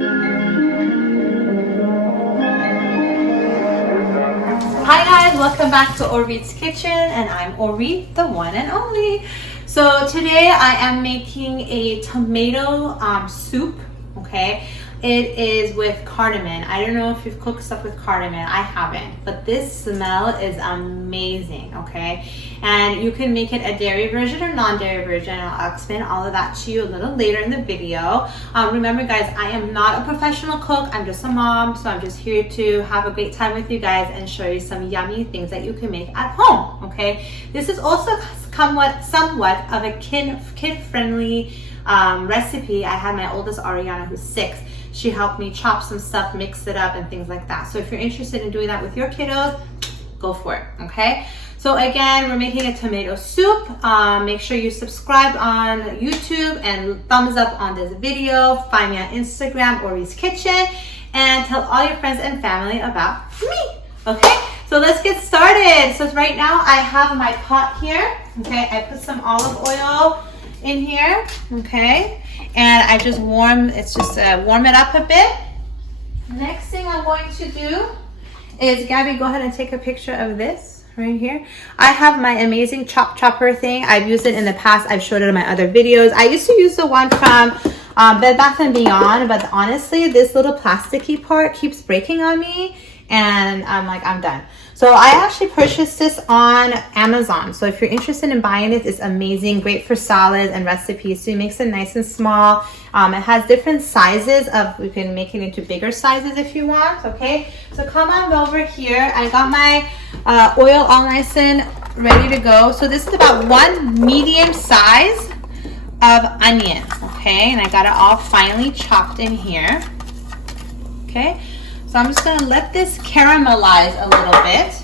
Hi guys, welcome back to Ori's Kitchen, and I'm Ori, the one and only. So today I am making a tomato soup, okay? It is with cardamom. I don't know if you've cooked stuff with cardamom. I haven't, but this smell is amazing, okay? And you can make it a dairy version or non-dairy version. I'll explain all of that to you a little later in the video. Remember guys, I am not a professional cook. I'm just a mom, so I'm just here to have a great time with you guys and show you some yummy things that you can make at home, okay? This is also somewhat of a kid-friendly recipe. I had my oldest Ariana, who's 6. She helped me chop some stuff, mix it up, and things like that. So if you're interested in doing that with your kiddos, go for it, okay? So again, we're making a tomato soup. Make sure you subscribe on YouTube and thumbs up on this video. Find me on Instagram, Ori's Kitchen, and tell all your friends and family about me, okay? So let's get started. So right now I have my pot here, okay? I put some olive oil in here, okay? And I just warm it up a bit. Next thing I'm going to do is, Gabby, go ahead and take a picture of this right here. I have my amazing chopper thing. I've used it in the past. I've showed it in my other videos. I used to use the one from Bed Bath & Beyond, but honestly, this little plasticky part keeps breaking on me, and I'm like, I'm done. So I actually purchased this on Amazon. So if you're interested in buying it, it's amazing, great for salads and recipes. So it makes it nice and small. It has different sizes you can make it into bigger sizes if you want, okay? So come on over here. I got my oil all nice and ready to go. So this is about 1 medium size of onions, okay? And I got it all finely chopped in here, okay? So I'm just gonna let this caramelize a little bit.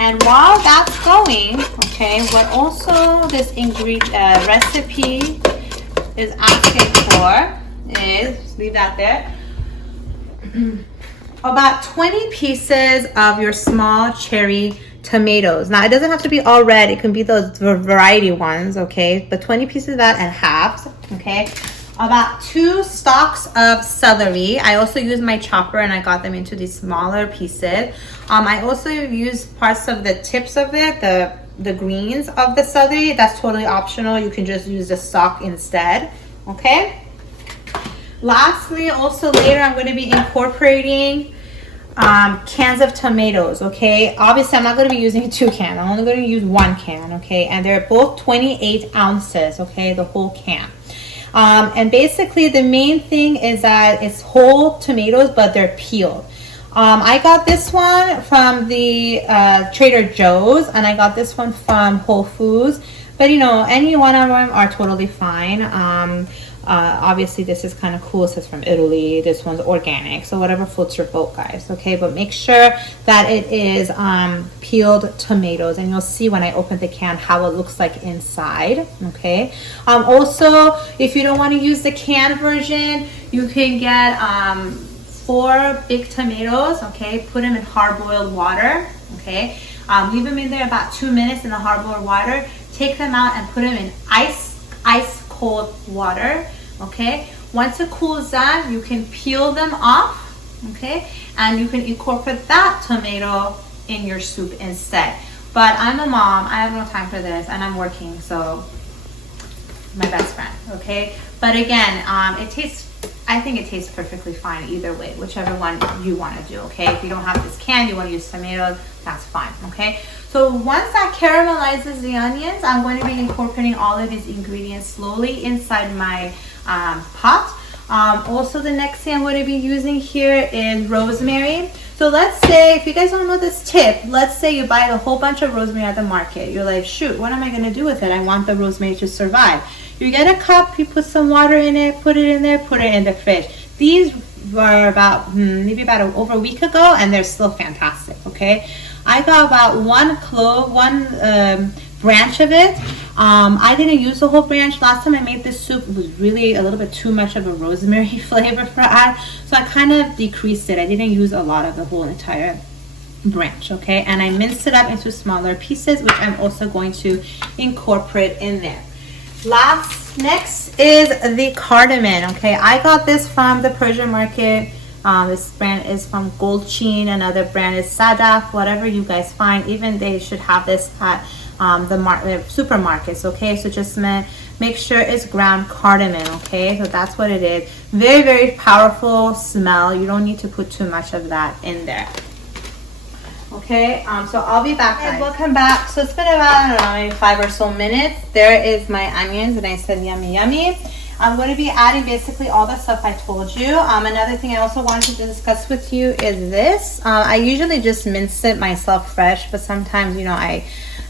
And while that's going, okay, what also this recipe is asking for is, leave that there, about 20 pieces of your small cherry tomatoes. Now it doesn't have to be all red, it can be those variety ones, okay? But 20 pieces of that and halves, okay? About 2 stalks of celery. I also use my chopper and I got them into these smaller pieces. I also use parts of the tips of it, the greens of the celery. That's totally optional. You can just use the stalk instead, okay? Lastly, also later I'm going to be incorporating cans of tomatoes, okay? Obviously I'm not going to be using 2 cans. I'm only going to use 1 can, okay? And they're both 28 ounces, okay? The whole can. And basically the main thing is that it's whole tomatoes, but they're peeled. I got this one from the Trader Joe's, and I got this one from Whole Foods, but you know, any one of them are totally fine. Obviously this is kind of cool. It says from Italy. This one's organic, so whatever floats your boat, guys, okay? But make sure that it is peeled tomatoes, and you'll see when I open the can how it looks like inside, okay? Also, if you don't want to use the canned version, you can get 4 big tomatoes, okay? Put them in hard-boiled water, okay? Leave them in there about 2 minutes in the hard-boiled water. Take them out and put them in ice cold water, okay? Once it cools down, you can peel them off, okay? And you can incorporate that tomato in your soup instead. But I'm a mom, I have no time for this, and I'm working, so my best friend, okay? But again, I think it tastes perfectly fine either way, whichever one you want to do, okay? If you don't have this can, you want to use tomatoes, that's fine, okay? So once that caramelizes the onions, I'm going to be incorporating all of these ingredients slowly inside my pot. Also, the next thing I'm going to be using here is rosemary. So let's say, if you guys don't know this tip, let's say you buy a whole bunch of rosemary at the market. You're like, shoot, what am I going to do with it? I want the rosemary to survive. You get a cup, you put some water in it, put it in there, put it in the fridge. These were about, maybe about over a week ago, and they're still fantastic, okay? I got about 1 clove, 1 branch of it. I didn't use the whole branch. Last time I made this soup, it was really a little bit too much of a rosemary flavor for us, so I kind of decreased it. I didn't use a lot of the whole entire branch, okay? And I minced it up into smaller pieces, which I'm also going to incorporate in there. Last Next is the cardamom. Okay, I got this from the Persian market. This brand is from Goldchain. Another brand is Sadaf. Whatever you guys find, even they should have this at the supermarkets. Okay, so just make sure it's ground cardamom. Okay, so that's what it is. Very, very powerful smell. You don't need to put too much of that in there. Okay, so I'll be back, guys. Welcome back. So it's been about, I don't know, maybe 5 or so minutes. There is my onions, and I said yummy, yummy. I'm going to be adding basically all the stuff I told you. Another thing I also wanted to discuss with you is this. I usually just mince it myself fresh, but sometimes, you know, I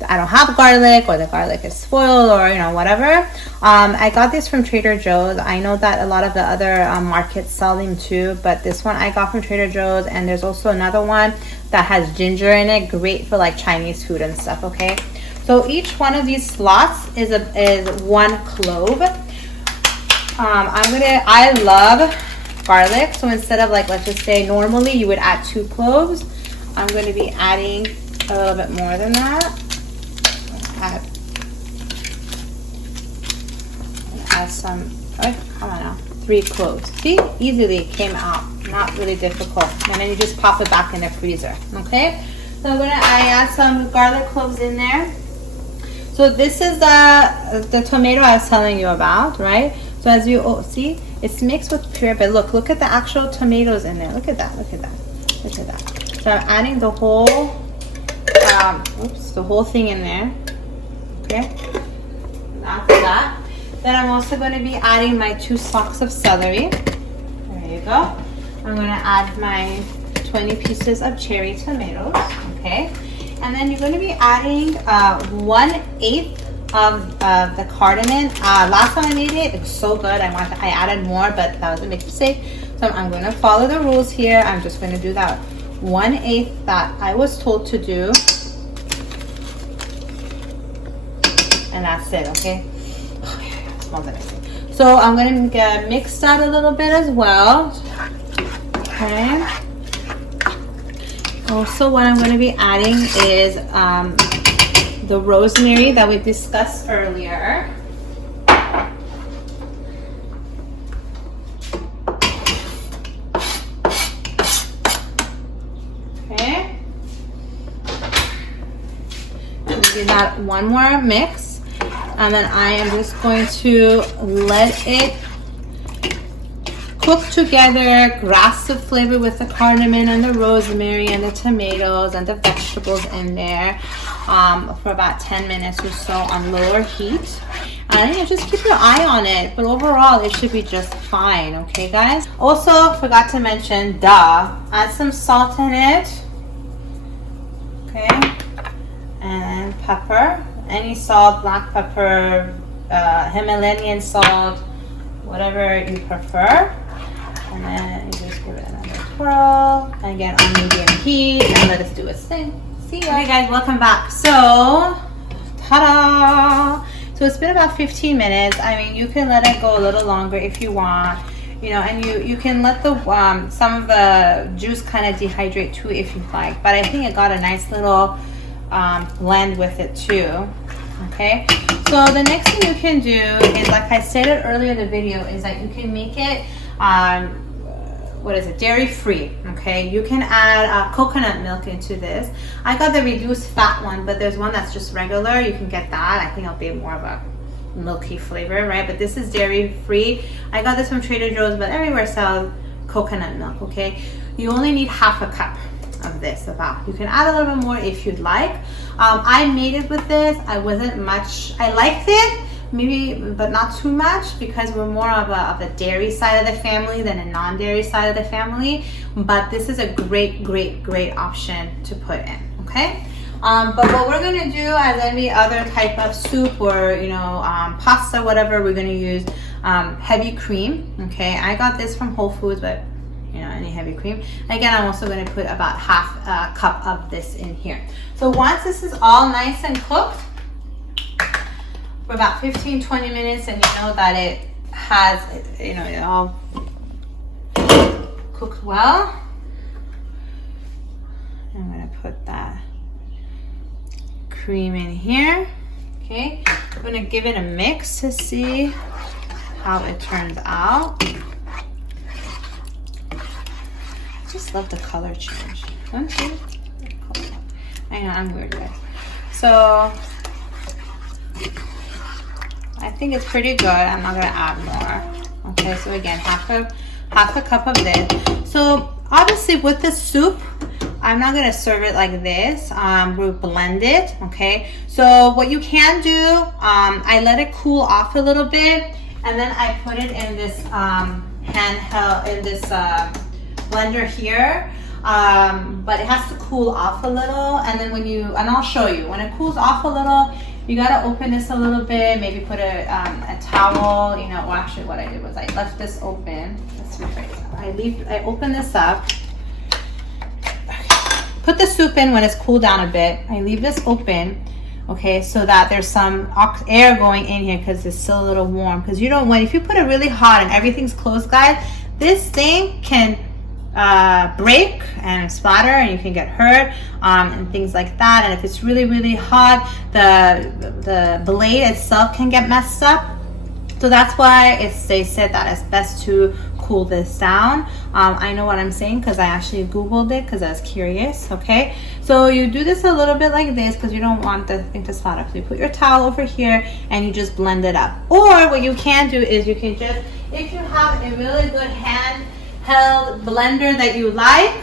don't have garlic, or the garlic is spoiled, or you know, whatever. I got this from Trader Joe's. I know that a lot of the other markets sell them too, but this one I got from Trader Joe's, and there's also another one that has ginger in it, great for like Chinese food and stuff. Okay, so each one of these slots is 1 clove. I love garlic, so instead of like, let's just say normally you would add 2 cloves, I'm going to be adding a little bit more than that. Add some, come on now, 3 cloves. See, easily came out, not really difficult. And then you just pop it back in the freezer. Okay, so I add some garlic cloves in there. So this is the tomato I was telling you about, right? So as you see, it's mixed with pure, but look at the actual tomatoes in there. Look at that, look at that, look at that. So I'm adding the whole, the whole thing in there. Okay, after that, then I'm also going to be adding my 2 stalks of celery. There you go. I'm going to add my 20 pieces of cherry tomatoes. Okay, and then you're going to be adding 1/8 of the cardamom. Last time I made it, it was so good. I added more, but that was a big mistake. So I'm going to follow the rules here. I'm just going to do that 1/8 that I was told to do. And that's it, okay? It smells amazing. So I'm going to mix that a little bit as well. Okay. Also, what I'm going to be adding is the rosemary that we discussed earlier. Okay. And do that one more mix. And then I am just going to let it cook together, grasp the flavor with the cardamom and the rosemary and the tomatoes and the vegetables in there for about 10 minutes or so on lower heat. And you just keep your eye on it, but overall it should be just fine. Okay, guys? Also, forgot to mention, add some salt in it. Okay, and pepper. Any salt, black pepper, Himalayan salt, whatever you prefer. And then you just give it another twirl. Again, on medium heat, and let us do its thing. See ya. Okay, guys, welcome back. So, ta-da! So it's been about 15 minutes. I mean, you can let it go a little longer if you want. You know, and you can let the some of the juice kind of dehydrate too if you like. But I think it got a nice little blend with it too. Okay, so the next thing you can do is, like I stated earlier in the video, is that you can make it dairy free. Okay, you can add coconut milk into this. I got the reduced fat one, but there's one that's just regular. You can get that. I think it'll be more of a milky flavor, right? But this is dairy free. I got this from Trader Joe's, but everywhere sells coconut milk. Okay, you only need half a cup of this. You can add a little bit more if you'd like. I made it with this. I liked it, maybe, but not too much, because we're more of a dairy side of the family than a non-dairy side of the family. But this is a great option to put in. Okay, but what we're gonna do, as any other type of soup or pasta, whatever, we're gonna use heavy cream. Okay, I got this from Whole Foods, but any heavy cream. Again, I'm also going to put about half a cup of this in here. So once this is all nice and cooked for about 15-20 minutes, and you know that it has it all cooked well, I'm going to put that cream in here. Okay, I'm gonna give it a mix to see how it turns out. I just love the color change. Don't you? I know, I'm weird, guys. So I think it's pretty good. I'm not gonna add more. Okay, so again, half a cup of this. So obviously with the soup, I'm not gonna serve it like this. We'll blend it, okay? So what you can do, I let it cool off a little bit, and then I put it in this handheld, in this blender here. But it has to cool off a little, and then and I'll show you, when it cools off a little, you gotta open this a little bit, maybe put a towel, you know. Well, actually what I did was I left this open. Let's rephrase that. I opened this up. Put the soup in when it's cooled down a bit. I leave this open, okay, so that there's some air going in here because it's still a little warm. Because you don't want, if you put it really hot and everything's closed, guys, this thing can break and splatter, and you can get hurt, and things like that. And if it's really, really hot, the blade itself can get messed up. So that's why they said that it's best to cool this down. I know what I'm saying because I actually Googled it because I was curious, okay? So you do this a little bit like this because you don't want the thing to splatter. So you put your towel over here and you just blend it up. Or what you can do is you can just, if you have a really good handheld blender that you like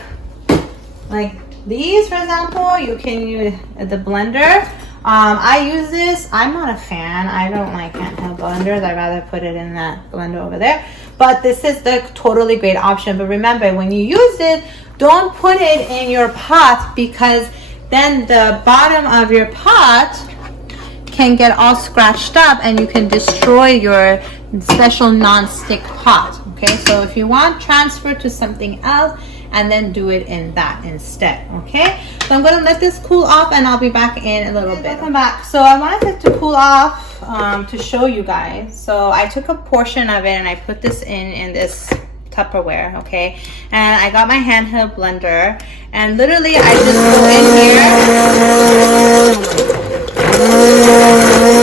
these, for example, you can use the blender. I use this. I'm not a fan. I don't like handheld blenders. I'd rather put it in that blender over there. But this is the totally great option. But remember, when you use it, don't put it in your pot, because then the bottom of your pot can get all scratched up and you can destroy your special non-stick pot. Okay, so if you want, transfer to something else and then do it in that instead. Okay, so I'm gonna let this cool off and I'll be back in a little bit. Welcome back. So I wanted it to cool off to show you guys. So I took a portion of it and I put this in this Tupperware, okay? And I got my handheld blender and literally I just go in here,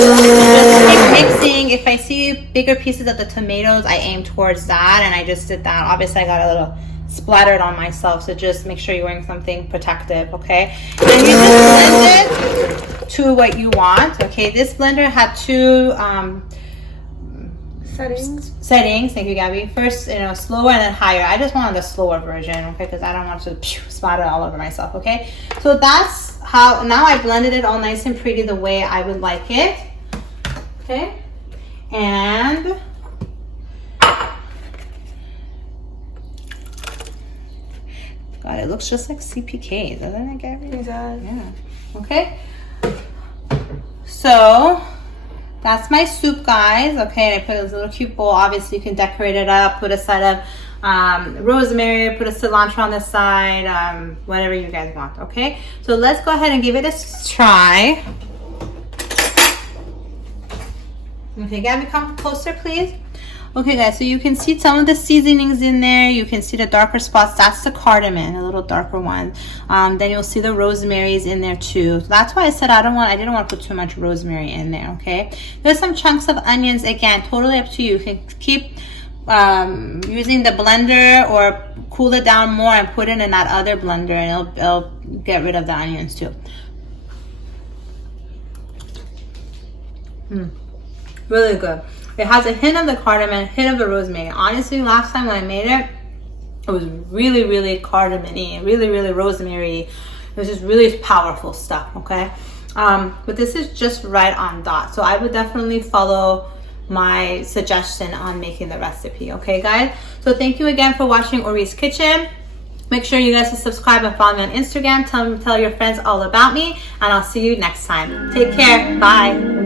just keep mixing. If I see bigger pieces of the tomatoes, I aim towards that, and I just did that. Obviously I got a little splattered on myself, so just make sure you're wearing something protective, okay? And you just blend it to what you want, okay? This blender had two settings. Thank you, Gabby. First, slower and then higher. I just wanted the slower version, okay, because I don't want to splatter all over myself, okay? So that's how, now I blended it all nice and pretty the way I would like it, okay? And God, it looks just like CPK, doesn't it, Gabby? It does. Yeah. Okay. So that's my soup, guys. Okay, and I put this little cute bowl. Obviously, you can decorate it up. Put a side of rosemary. Put a cilantro on the side. Whatever you guys want. Okay. So let's go ahead and give it a try. Okay, Gabby, come closer, please. Okay, guys, so you can see some of the seasonings in there. You can see the darker spots. That's the cardamom, a little darker one. Then you'll see the rosemary's in there too. So that's why I said I didn't want to put too much rosemary in there, okay? There's some chunks of onions. Again, totally up to you. You can keep using the blender or cool it down more and put it in that other blender, and it'll get rid of the onions too. Really good. It has a hint of the cardamom, a hint of the rosemary. Honestly, last time when I made it, it was really, really cardamom-y, really, really rosemary. It was just really powerful stuff, okay? But this is just right on dot. So I would definitely follow my suggestion on making the recipe, okay, guys? So thank you again for watching Ori's Kitchen. Make sure you guys subscribe and follow me on Instagram. Tell your friends all about me, and I'll see you next time. Take care. Bye.